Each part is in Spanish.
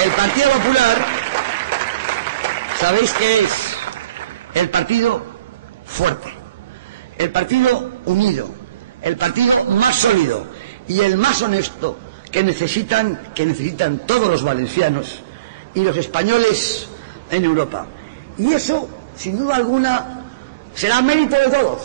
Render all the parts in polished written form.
El Partido Popular, ¿sabéis qué es? El partido fuerte, el partido unido, el partido más sólido y el más honesto que necesitan todos los valencianos y los españoles en Europa. Y eso, sin duda alguna, será mérito de todos,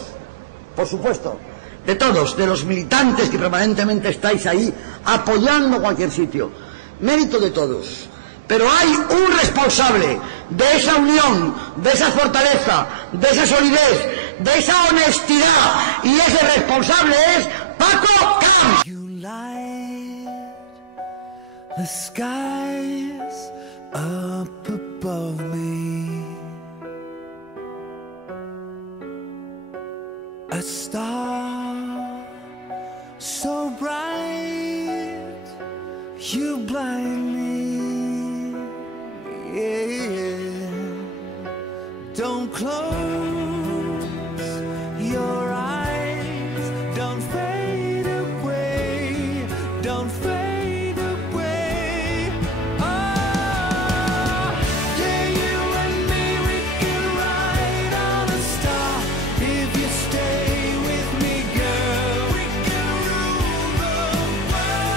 por supuesto, de todos, de los militantes que permanentemente estáis ahí apoyando cualquier sitio. Mérito de todos. Pero hay un responsable de esa unión, de esa fortaleza, de esa solidez, de esa honestidad, y ese responsable es Paco Camps. You light the skies up above me, a star so bright you blind me, yeah. Don't close your eyes, don't fade away, don't fade away. Oh, yeah, you and me, we can ride on a star. If you stay with me, girl, we can rule the world.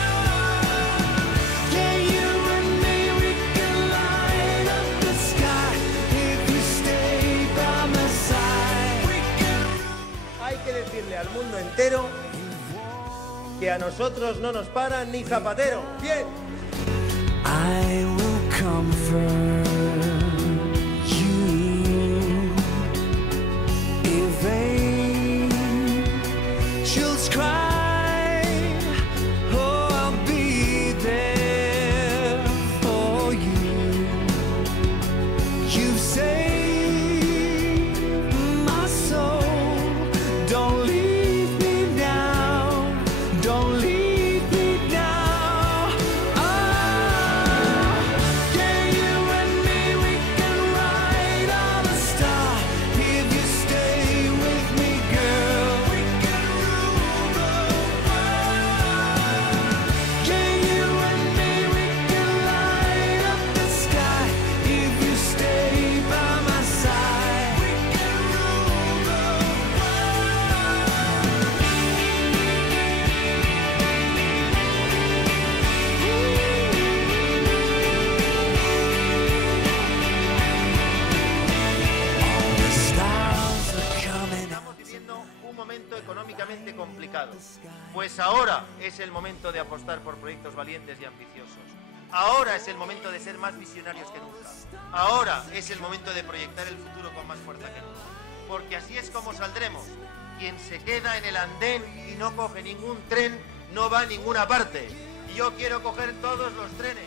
Yeah, you and me, we can light up the sky. If you stay by my side, we can rule. Hay que decirle al mundo entero que a nosotros no nos para ni Zapatero. Bien. I will comfort you if angels cry. Oh, I'll be there for you. You've saved my soul. Don't leave me now. Don't leave me now. Oh, yeah, you and me, we can ride on a star. If you stay with me, girl, we can rule the world. Yeah, you and me, we can light up the sky. If you stay by my side, we can rule the Estamos viviendo un momento económicamente complicado. Pues ahora es el momento de apostar por proyectos valientes y ambiciosos. Ahora es el momento de ser más visionarios que nunca. Ahora es el momento de proyectar el futuro con más fuerza que nunca. Porque así es como saldremos. Quien se queda en el andén y no coge ningún tren no va a ninguna parte. Y yo quiero coger todos los trenes.